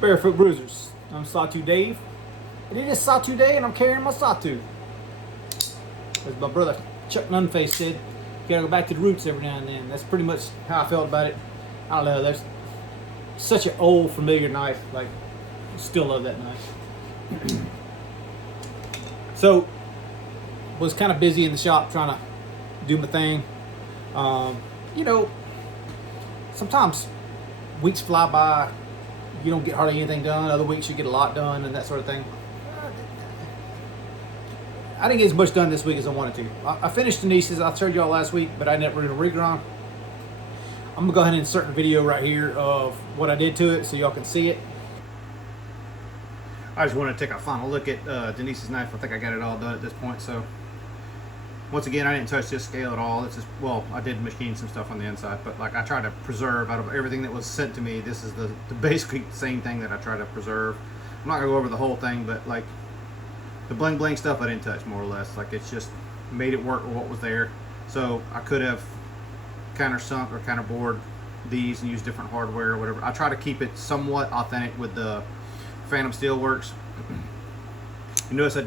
Barefoot Bruisers. I'm Sawtooth Dave. And it is Sawtooth Day, and I'm carrying my sawtooth. As my brother Chuck Nunface said, you gotta go back to the roots every now and then. That's pretty much how I felt about it. I don't know, that's such an old, familiar knife. Like, still love that knife. So, was kind of busy in the shop trying to do my thing. You know, sometimes weeks fly by, you don't get hardly anything done. Other weeks you get a lot done and that sort of thing. I didn't get as much done this week as I wanted to. I finished Denise's, I showed y'all last week, but I never did a regrind. I'm gonna go ahead and insert a video right here of what I did to it so y'all can see it. I just want to take a final look at Denise's knife. I think I got it all done at this point. So once again, I didn't touch this scale at all. This is, well, I did machine some stuff on the inside, but like I tried to preserve out of everything that was sent to me. This is the basically same thing that I try to preserve. I'm not gonna go over the whole thing, but like the bling bling stuff I didn't touch, more or less. Like, it's just made it work with what was there. So I could have countersunk or counterbored these and used different hardware or whatever. I try to keep it somewhat authentic with the Phantom Steelworks. You notice I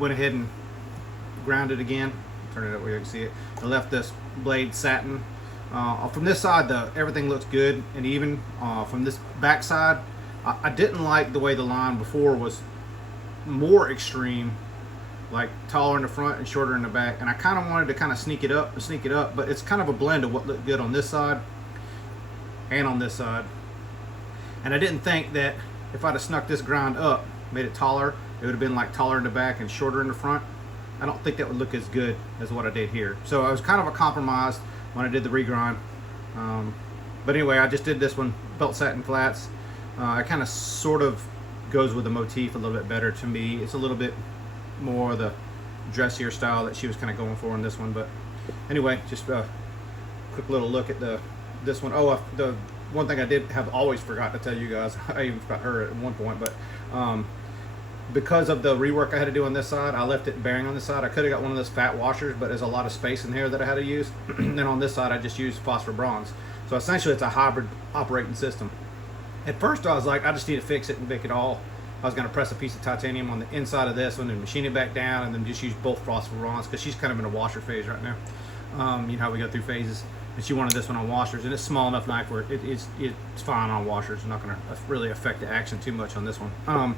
went ahead and ground it again. Turn it up where you can see it. I left this blade satin. From this side, everything looks good and even. From this back side, I didn't like the way the line before was more extreme, like taller in the front and shorter in the back, and I kind of wanted to kind of sneak it up, but it's kind of a blend of what looked good on this side and on this side. And I didn't think that if I'd have snuck this grind up, made it taller, it would have been like taller in the back and shorter in the front. I don't think that would look as good as what I did here. So I was kind of a compromise when I did the regrind. But anyway, I just did this one, belt satin flats. It kind of sort of goes with the motif a little bit better to me. It's a little bit more the dressier style that she was kind of going for in this one. But anyway, just a quick little look at this one. Oh, the one thing I did have always forgot to tell you guys, I even forgot her at one point, but because of the rework I had to do on this side, I left it bearing on this side. I could have got one of those fat washers, but there's a lot of space in here that I had to use. And then on this side, I just used phosphor bronze. So essentially, it's a hybrid operating system. At first, I was like, I just need to fix it and make it all. I was going to press a piece of titanium on the inside of this one and machine it back down, and then just use both phosphor bronze, because she's kind of in a washer phase right now. You know how we go through phases. And she wanted this one on washers, and it's small enough knife where it's fine on washers. It's not going to really affect the action too much on this one.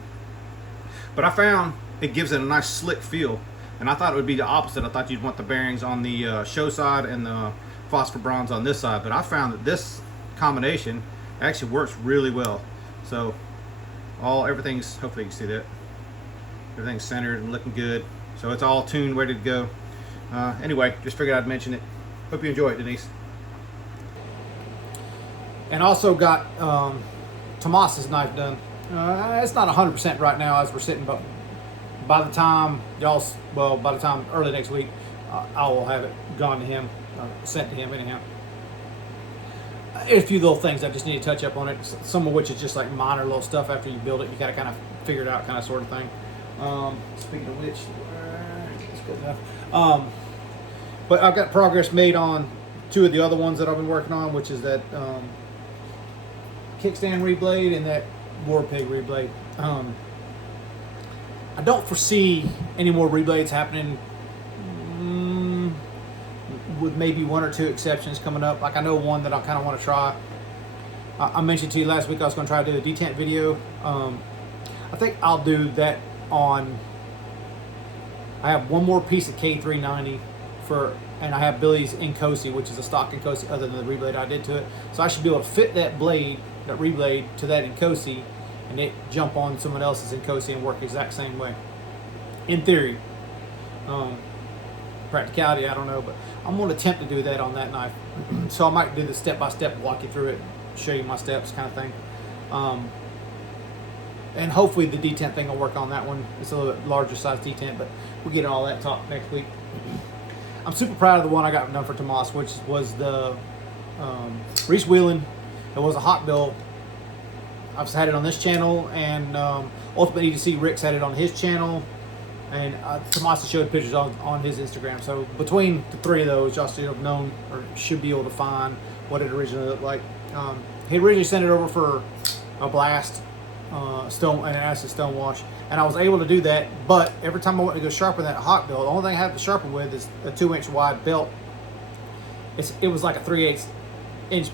But I found it gives it a nice slick feel, and I thought it would be the opposite. I thought you'd want the bearings on the show side and the phosphor bronze on this side, but I found that this combination actually works really well. So everything's, hopefully you can see that, everything's centered and looking good. So it's all tuned, ready to go. Anyway, just figured I'd mention it. Hope you enjoy it, Denise. And also got Tomas's knife done. It's not 100% right now as we're sitting, but by the time by the time early next week, I will have it gone to him, sent to him anyhow. A few little things I just need to touch up on it, some of which is just like minor little stuff. After you build it, you gotta kind of figure it out, kind of sort of thing. Speaking of which, that's good enough. But I've got progress made on two of the other ones that I've been working on, which is that kickstand reblade and that war pig reblade. I don't foresee any more reblades happening, with maybe one or two exceptions coming up. Like, I know one that I kind of want to try. I mentioned to you last week I was going to try to do a detent video. I think I'll do that on. I have one more piece of K390 and I have Billy's Inkosi, which is a stock Inkosi other than the reblade I did to it. So I should be able to fit that reblade to that Inkosi, and it jump on someone else's Inkosi and work the exact same way. In theory. Practicality, I don't know, but I'm going to attempt to do that on that knife. So I might do the step-by-step, walk you through it, show you my steps kind of thing. And hopefully the detent thing will work on that one. It's a little bit larger size detent, but we'll get all that talk next week. I'm super proud of the one I got done for Tomas, which was the Reese Wheelan. It was a hot build. I've had it on this channel, and Ultimate EDC Rick's had it on his channel. And Tomas showed pictures on his Instagram. So between the three of those, y'all should have known or should be able to find what it originally looked like. He originally sent it over for a blast, an acid stone wash, and I was able to do that. But every time I went to go sharpen that hot bill, the only thing I have to sharpen with is a 2-inch wide belt. It was like a 3/8 inch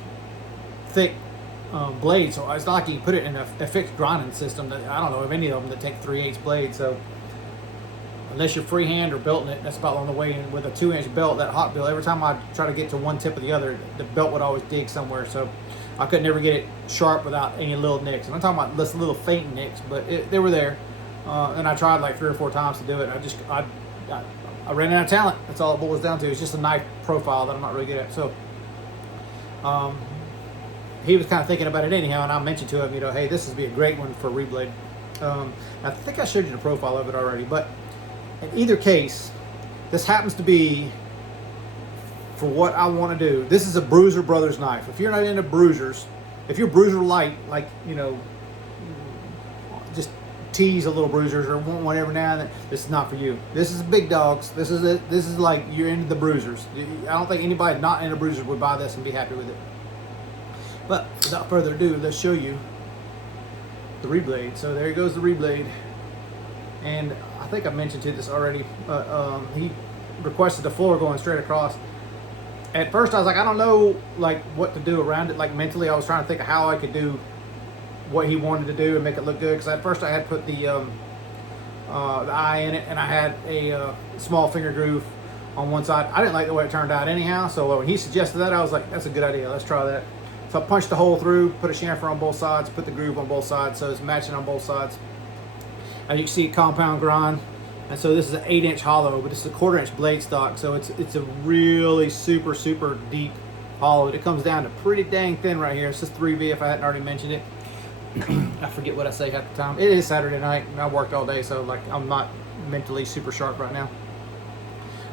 thick blade, so it's not like you can put it in a fixed grinding system. I don't know of any of them that take 3/8 blades. So unless you're freehand or belting it, that's about the only way. And with a 2-inch belt, that hot bill, every time I try to get to one tip or the other, the belt would always dig somewhere. So I could never get it sharp without any little nicks. And I'm talking about this little faint nicks, but they were there. And I tried like 3 or 4 times to do it. I ran out of talent. That's all it boils down to. It's just a knife profile that I'm not really good at. So he was kind of thinking about it anyhow, and I mentioned to him, you know, hey, this would be a great one for Reblade. I think I showed you the profile of it already, but in either case, this happens to be for what I want to do. This is a Bruiser Brothers knife. If you're not into bruisers, if you're bruiser light, like, you know, just tease a little bruisers or want one every now and then, this is not for you. This is big dogs. This is like you're into the bruisers. I don't think anybody not into bruisers would buy this and be happy with it. But without further ado, let's show you the Reblade. So there goes the Reblade. And I think I mentioned to this already. He requested the floor going straight across. At first I was like, I don't know like what to do around it. Like mentally I was trying to think of how I could do what he wanted to do and make it look good. Because at first I had put the eye in it, and I had a small finger groove on one side. I didn't like the way it turned out anyhow. So when he suggested that, I was like, that's a good idea. Let's try that. So I punched the hole through, put a chamfer on both sides, put the groove on both sides, so it's matching on both sides. As you can see, compound grind. And so this is an 8-inch hollow, but it's a 1/4-inch blade stock, so it's a really super deep hollow. It comes down to pretty dang thin right here. It's just 3V if I hadn't already mentioned it. I forget what I say half the time. It is Saturday night, and I worked all day, so like I'm not mentally super sharp right now.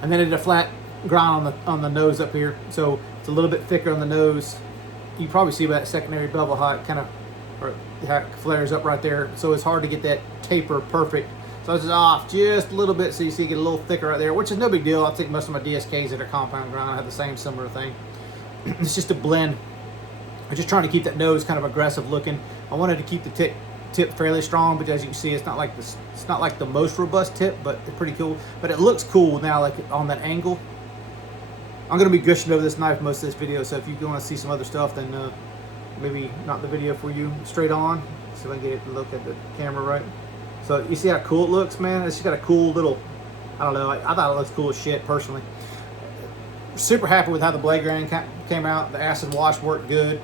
And then it did a flat grind on the nose up here, so it's a little bit thicker on the nose. You probably see by that secondary bevel how it kind of flares up right there. So it's hard to get that taper perfect. So it's off just a little bit, so you see it get a little thicker right there, which is no big deal. I think most of my DSKs that are compound grind have the same similar thing. It's just a blend. I'm just trying to keep that nose kind of aggressive looking. I wanted to keep the tip fairly strong, but as you can see, it's not like this. It's not like the most robust tip, but it's pretty cool. But it looks cool now, like on that angle. I'm going to be gushing over this knife most of this video, so if you want to see some other stuff, then maybe not the video for you straight on. See if I can get it to look at the camera right. So you see how cool it looks, man? It's just got a cool little, I don't know, I thought it looks cool as shit, personally. Super happy with how the blade grain came out. The acid wash worked good.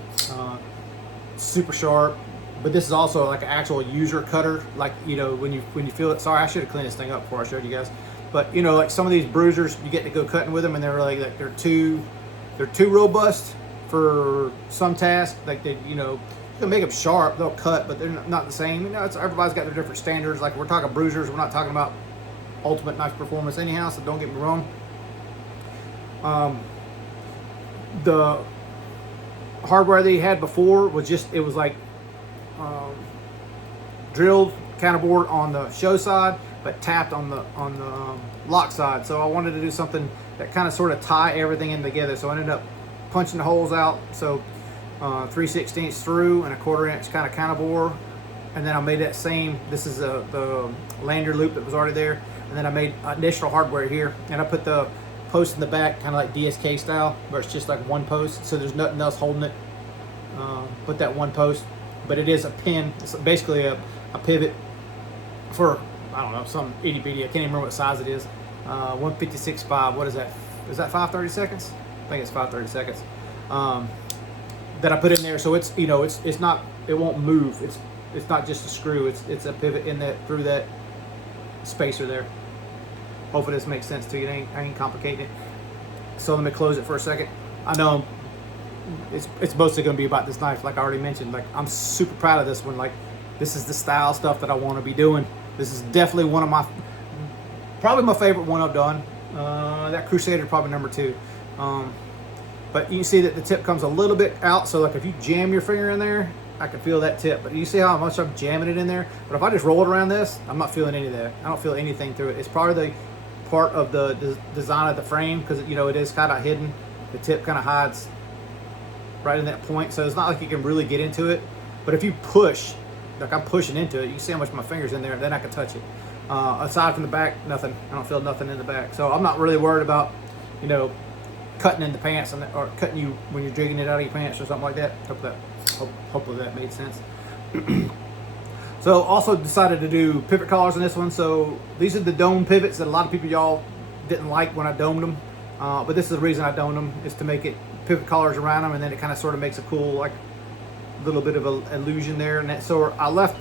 Super sharp. But this is also like an actual user cutter. Like, you know, when you feel it. Sorry, I should have cleaned this thing up before I showed you guys. But you know, like some of these bruisers, you get to go cutting with them, and they're like they're too robust for some tasks. Like they, you know, you can make them sharp, they'll cut, but they're not the same. You know, everybody's got their different standards. Like we're talking bruisers, we're not talking about ultimate knife performance anyhow. So don't get me wrong. The hardware they had before was just, it was like drilled counterbore on the show side, but tapped on the lock side. So I wanted to do something that kind of sort of tie everything in together. So I ended up punching the holes out. So 3/16 through and a 1/4-inch kind of counterbore. And then I made that same, this is the lanyard loop that was already there. And then I made additional hardware here. And I put the post in the back, kind of like DSK style, where it's just like one post. So there's nothing else holding it. Put that one post. But it is a pin. It's basically a pivot for, I don't know, some itty bitty. I can't even remember what size it is. 156.5. What is that? Is that 530 seconds? I think it's 530 seconds. That I put in there, so it's, you know, it's not, it won't move. It's not just a screw. It's a pivot in that, through that spacer there. Hopefully this makes sense to you. I ain't complicated. So let me close it for a second. I know it's mostly going to be about this knife, like I already mentioned. Like I'm super proud of this one. Like this is the style stuff that I want to be doing. This is definitely one of my, probably my favorite one I've done. That Crusader probably number 2. But you can see that the tip comes a little bit out. So like if you jam your finger in there, I can feel that tip. But you see how much I'm jamming it in there? But if I just roll it around this, I'm not feeling any of that. I don't feel anything through it. It's probably the part of the design of the frame, because you know it is kind of hidden. The tip kind of hides right in that point, so it's not like you can really get into it. But if you push, like I'm pushing into it. You can see how much my finger's in there, then I can touch it. Aside from the back, nothing. I don't feel nothing in the back. So I'm not really worried about, you know, cutting in the pants or cutting you when you're digging it out of your pants or something like that. Hopefully that made sense. So also decided to do pivot collars on this one. So these are the dome pivots that a lot of people y'all didn't like when I domed them. But this is the reason I domed them, is to make it pivot collars around them, and then it kind of sort of makes a cool, like, little bit of an illusion there. And that, so I left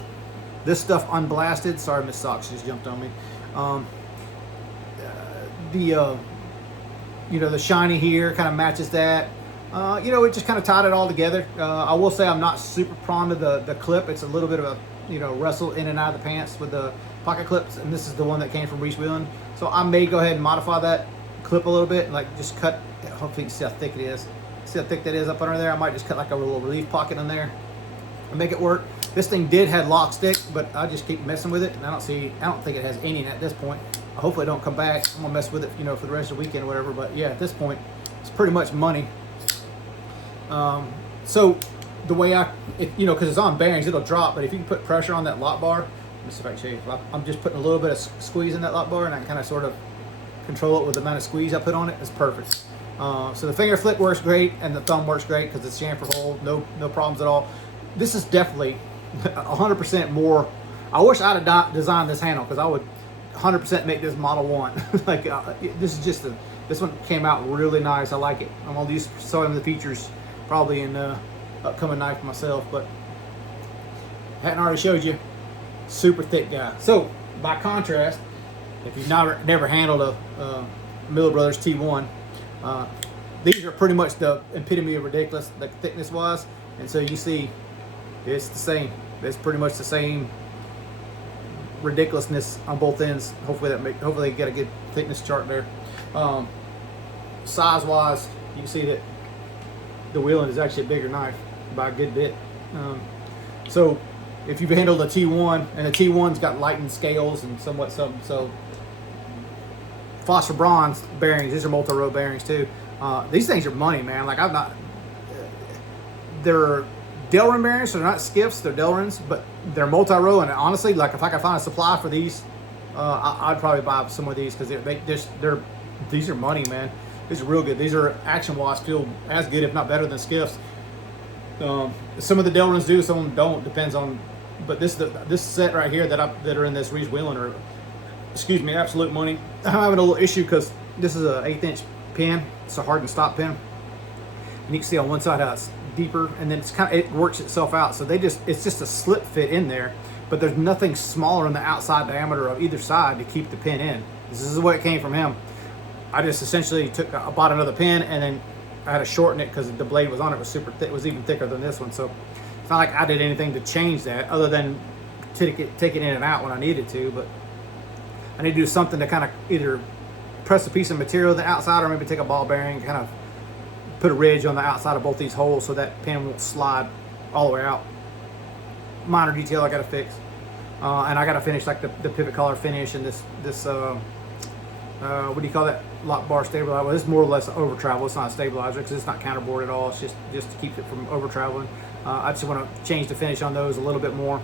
this stuff unblasted. Sorry, Miss Socks just jumped on me. You know, the shiny here kind of matches that. You know, it just kind of tied it all together. I will say I'm not super fond of the clip. It's a little bit of a, you know, wrestle in and out of the pants with the pocket clips, and this is the one that came from Reese Wheeling. So I may go ahead and modify that clip a little bit, and like just cut. Hopefully you can see how thick it is. See how thick that is up under there? I might just cut like a little relief pocket in there and make it work. This thing did have lock stick, but I just keep messing with it, and I don't think it has any at this point. Hopefully I don't come back. I'm gonna mess with it, you know, for the rest of the weekend or whatever. But yeah, at this point, it's pretty much money. So the way you know, because it's on bearings, it'll drop. But if you can put pressure on that lock bar, let me see if I can show you. I'm just putting a little bit of squeeze in that lock bar, and I can kind of sort of control it with the amount of squeeze I put on it. It's perfect. So the finger flip works great, and the thumb works great because it's chamfer hole. No problems at all. This is definitely 100% more. I wish I'd have designed this handle, because I would 100% make this Model 1. Like this is just this one came out really nice. I like it. I'm gonna use some of the features probably in upcoming knife myself, but hadn't already showed you. Super thick guy. So by contrast, if you've never handled a Miller Brothers T1, these are pretty much the epitome of ridiculous, like thickness wise. And so you see, it's the same. It's pretty much the same ridiculousness on both ends. Hopefully you get a good thickness chart there. Size wise, you can see that the Wheeling is actually a bigger knife by a good bit. So if you've handled a T1, and the T1's got lightened scales and somewhat something, so phosphor bronze bearings, these are multi-row bearings too. These things are money, man. Like they're Delrin bearings, so they're not skiffs, they're Delrins, but they're multi-row, and honestly, like if I could find a supply for these, I'd probably buy some of these, because these are money, man. These are real good. These are action-wise feel as good, if not better, than skiffs. Some of the Delrins do, some of them don't. Depends on. But this set right here that are in this Reese Wheeling are, excuse me, absolute money. I'm having a little issue because this is an 1/8 inch pin. It's a hardened stop pin, and you can see on one side how it's deeper, and then it works itself out. So it's just a slip fit in there, but there's nothing smaller in the outside diameter of either side to keep the pin in. This is what it came from him. I just essentially I bought another pin, and then I had to shorten it because the blade was on it was super thick. It was even thicker than this one. So it's not like I did anything to change that, other than take it in and out when I needed to. But I need to do something to kind of either press a piece of material on the outside, or maybe take a ball bearing and kind of put a ridge on the outside of both these holes so that pin won't slide all the way out. Minor detail I got to fix. And I got to finish like the pivot collar finish, and this what do you call that lock bar stabilizer? Well, it's more or less over travel. It's not a stabilizer because it's not counterboard at all. It's just to keep it from over traveling. I just want to change the finish on those a little bit more.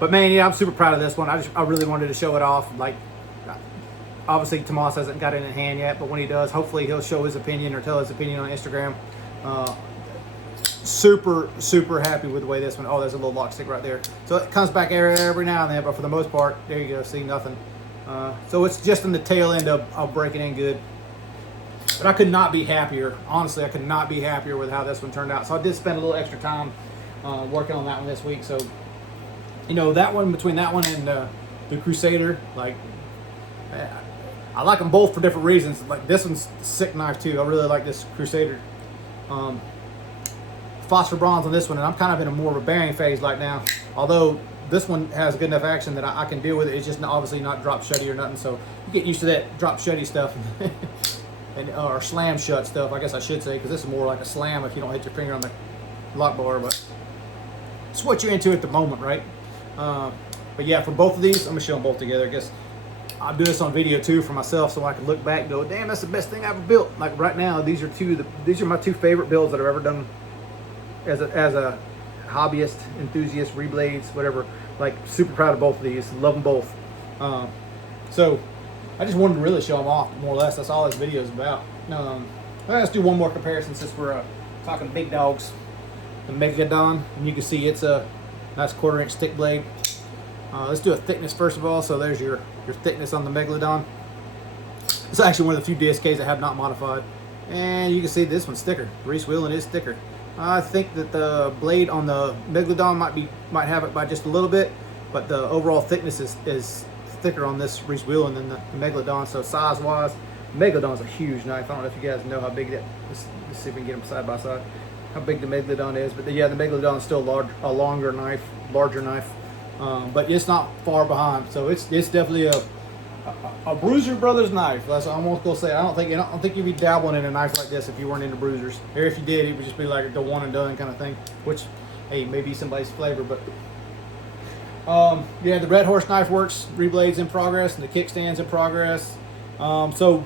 But man, yeah, I'm super proud of this one. I really wanted to show it off. Like, obviously Tomas hasn't got it in hand yet, but when he does, hopefully he'll show his opinion or tell his opinion on Instagram. Super happy with the way this one. Oh, there's a little lock stick right there. So it comes back every now and then, but for the most part, there you go. See, nothing. So it's just in the tail end of breaking in good. But I could not be happier. Honestly, I could not be happier with how this one turned out. So I did spend a little extra time working on that one this week. So, you know, that one, between that one and the Crusader, like, I like them both for different reasons. Like, this one's a sick knife too. I really like this Crusader. Phosphor bronze on this one, and I'm kind of in a more of a bearing phase right now. Although this one has good enough action that I can deal with it. It's just obviously not drop shutty or nothing. So you get used to that drop shutty stuff, and or slam shut stuff, I guess I should say, because this is more like a slam if you don't hit your finger on the lock bar. But it's what you're into at the moment, right? But yeah, for both of these, I'm gonna show them both together. I guess I'll do this on video too for myself, so I can look back and go, damn, that's the best thing I ever built. Like right now, these are my two favorite builds that I've ever done as a hobbyist, enthusiast, Reblades, whatever. Like, super proud of both of these. Love them both. So I just wanted to really show them off, more or less. That's all this video is about. Let's do one more comparison since we're talking big dogs. The Megalodon, and you can see it's a nice 1/4 inch stick blade. Let's do a thickness first of all. So there's your thickness on the Megalodon. It's actually one of the few DSKs I have not modified. And you can see this one's thicker. Reese wheeling is thicker. I think that the blade on the Megalodon might have it by just a little bit, but the overall thickness is thicker on this Reese wheeling than the Megalodon. So size wise, Megalodon's a huge knife. I don't know if you guys know how big that. Let's see if we can get them side by side. How big the Megalodon is, but yeah, the Megalodon is still a longer knife, larger knife, but it's not far behind. So it's definitely a Bruiser Brothers knife. That's what I'm almost gonna say. I don't think you'd be dabbling in a knife like this if you weren't into Bruisers. Or if you did, it would just be like the one and done kind of thing. Which, hey, maybe somebody's flavor, but yeah, the Red Horse Knife Works Reblade's in progress, and the kickstand's in progress. So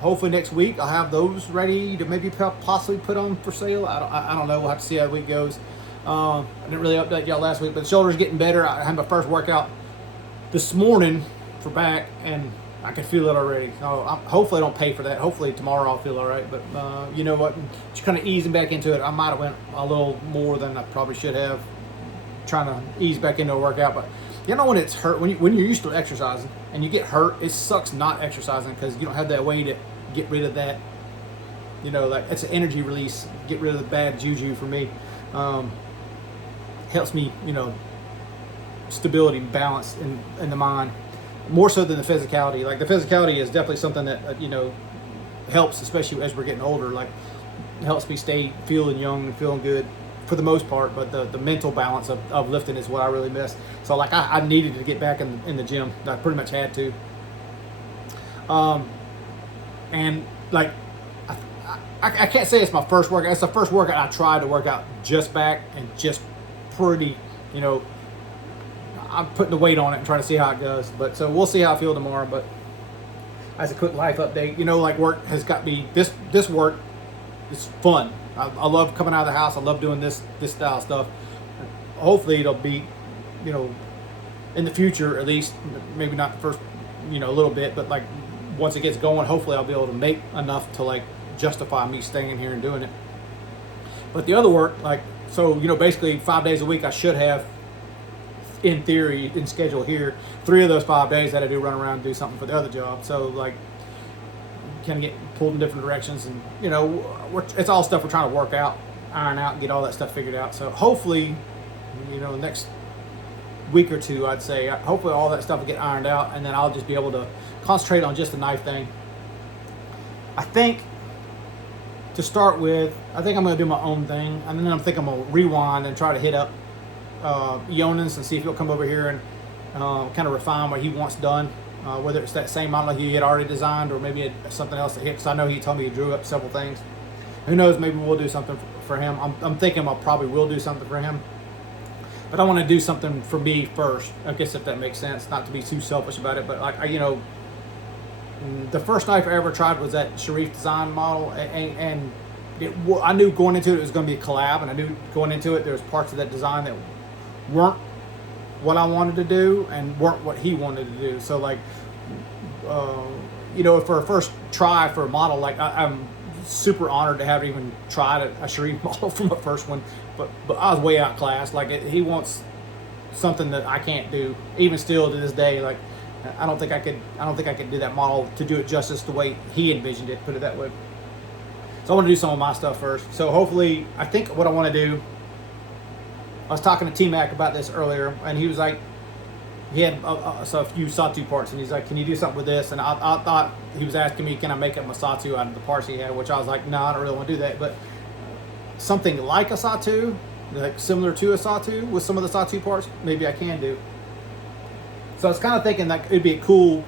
hopefully next week I'll have those ready to maybe possibly put on for sale. I don't know. We'll have to see how the week goes. I didn't really update y'all last week, but the shoulder's getting better. I had my first workout this morning for back, and I can feel it already. Hopefully I don't pay for that. Hopefully tomorrow I'll feel all right. But you know what? Just kind of easing back into it. I might have went a little more than I probably should have, trying to ease back into a workout. But you know, when it's hurt, when you're used to exercising and you get hurt, it sucks not exercising because you don't have that way to get rid of that. You know, like it's an energy release. Get rid of the bad juju for me. Helps me, you know, stability and balance in the mind. More so than the physicality. Like the physicality is definitely something that you know, helps, especially as we're getting older. Like helps me stay feeling young and feeling good for the most part. But the mental balance of lifting is what I really miss. So like I needed to get back in the gym. I pretty much had to. And like I can't say it's my first workout. It's the first workout I tried to work out just back and just pretty, you know. I'm putting the weight on it and trying to see how it goes. But so we'll see how I feel tomorrow. But as a quick life update, you know, like work has got me, this work is fun. I love coming out of the house. I love doing this style stuff. Hopefully it'll be, you know, in the future at least, maybe not the first, you know, a little bit, but like once it gets going, hopefully I'll be able to make enough to like justify me staying here and doing it. But the other work, like, so, you know, basically 5 days a week I should have, in theory, in schedule here. 3 of those 5 days that I do run around and do something for the other job. So like kind of get pulled in different directions, and you know, it's all stuff we're trying to work out, iron out, and get all that stuff figured out. So hopefully, you know, next week or two, I'd say, hopefully all that stuff will get ironed out, and then I'll just be able to concentrate on just the knife thing. I think to start with, I think I'm going to do my own thing, and then I'm thinking I'm going to rewind and try to hit up Jonas and see if he'll come over here and kind of refine what he wants done, whether it's that same model he had already designed or maybe something else that hit, because I know he told me he drew up several things. Who knows, maybe we'll do something for him. I'm thinking I probably will do something for him, but I want to do something for me first, I guess, if that makes sense, not to be too selfish about it. But like, you know, the first knife I ever tried was that Sharif design model, and I knew going into it was going to be a collab, and I knew going into it there was parts of that design that weren't what I wanted to do and weren't what he wanted to do. So like, you know, for a first try for a model, like I'm super honored to have even tried a Sharif model from the first one, but I was way outclassed. Like he wants something that I can't do, even still to this day. Like I don't think I could do that model to do it justice the way he envisioned it, put it that way. So I want to do some of my stuff first. So hopefully, I think what I want to do, I was talking to T-Mac about this earlier, and he was like, he had a few Sawtooth parts, and he's like, can you do something with this? And I thought he was asking me, can I make up my Sawtooth out of the parts he had, which I was like, no, I don't really want to do that. But something like a Sawtooth, like similar to a Sawtooth with some of the Sawtooth parts, maybe I can do. So I was kind of thinking that it'd be a cool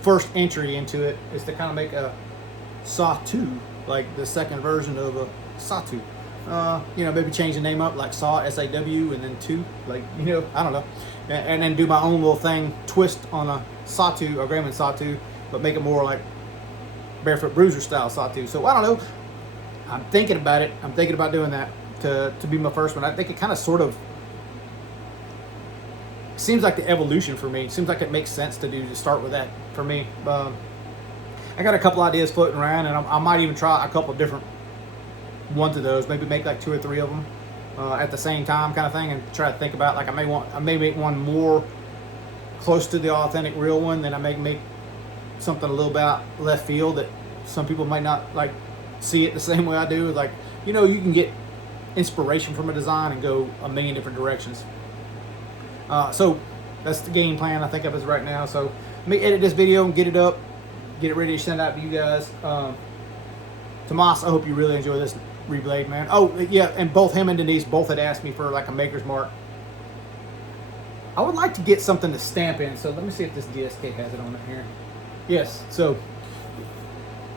first entry into it, is to kind of make a Sawtooth, like the second version of a Sawtooth. You know, maybe change the name up, like Saw, S-A-W, and then two, like, you know, I don't know. And then do my own little thing, twist on a Sawtooth, or Grayman Sawtooth, but make it more like Barefoot Bruiser style Sawtooth. So I don't know. I'm thinking about it. I'm thinking about doing that to be my first one. I think it kind of sort of seems like the evolution for me. It seems like it makes sense to start with that for me. I got a couple ideas floating around, and I might even try a couple of different ones of those. Maybe make like 2 or 3 of them at the same time, kind of thing, and try to think about like I may make one more close to the authentic real one, then I may make something a little bit left field that some people might not like see it the same way I do. Like, you can get inspiration from a design and go a million different directions. So that's the game plan I think of as right now. So let me edit this video and get it up, get it ready to send out to you guys. Tomas, I hope you really enjoy this Reblade, man. Oh yeah, and both him and Denise both had asked me for like a maker's mark. I would like to get something to stamp in, so let me see if this DSK has it on it here. Yes, so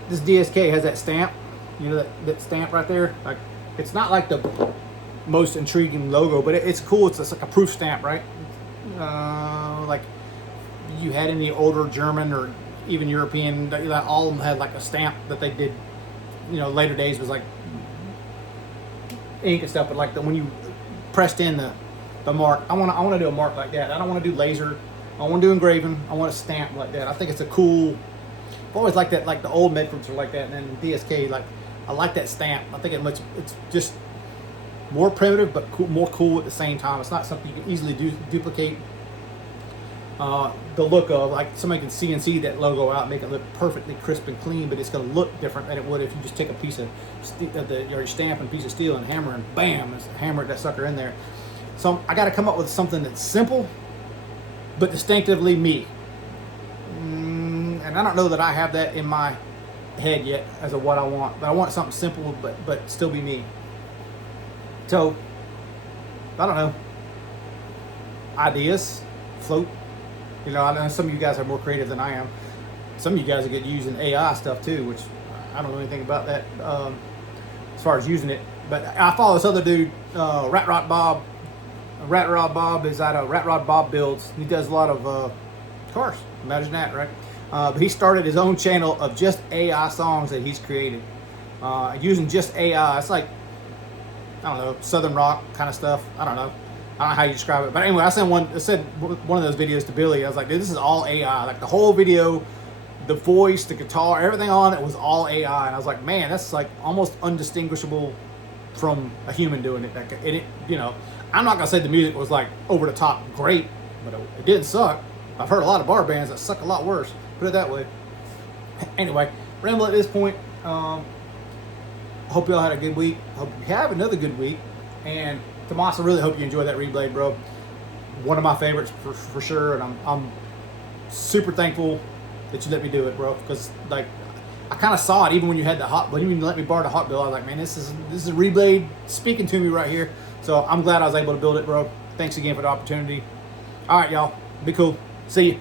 this DSK has that stamp, that stamp right there. Like, it's not like the most intriguing logo, but it's cool. It's like a proof stamp, right? Like you had in the older German or even European, all of them had like a stamp that they did. Later days was like ink and stuff, but like when you pressed in the mark, I want to do a mark like that. I don't want to do laser. I want to do engraving. I want a stamp like that. I think it's a cool. I've always liked that. Like the old Medfords are like that, and then DSK, like I like that stamp. I think it's just more primitive, but more cool at the same time. It's not something you can easily duplicate the look of. Like somebody can CNC that logo out, make it look perfectly crisp and clean, but it's going to look different than it would if you just take a piece of your stamp and piece of steel and hammer and bam, hammer that sucker in there. So I got to come up with something that's simple, but distinctively me. And I don't know that I have that in my head yet as of what I want, but I want something simple, but still be me. So, I don't know. Ideas float. I know some of you guys are more creative than I am. Some of you guys are good using AI stuff too, which I don't know anything about that as far as using it. But I follow this other dude, Rat Rod Bob. Rat Rod Bob is out of Rat Rod Bob Builds. He does a lot of cars. Imagine that, right? But he started his own channel of just AI songs that he's created, using just AI. It's like, I don't know, Southern rock kind of stuff. I don't know how you describe it. But anyway, I said one of those videos to Billy. I was like, dude, this is all AI. Like the whole video, the voice, the guitar, everything on it was all AI. And I was like, man, that's like almost undistinguishable from a human doing it. Like, I'm not gonna say the music was like over the top great, but it didn't suck. I've heard a lot of bar bands that suck a lot worse. Put it that way. Anyway, ramble at this point. Hope y'all had a good week. Hope you have another good week. And Tomas, I really hope you enjoyed that Reblade, bro. One of my favorites for sure. And I'm super thankful that you let me do it, bro. Because like I kind of saw it even when you had when you let me borrow the hot bill. I was like, man, this is Reblade speaking to me right here. So I'm glad I was able to build it, bro. Thanks again for the opportunity. All right, y'all. Be cool. See you.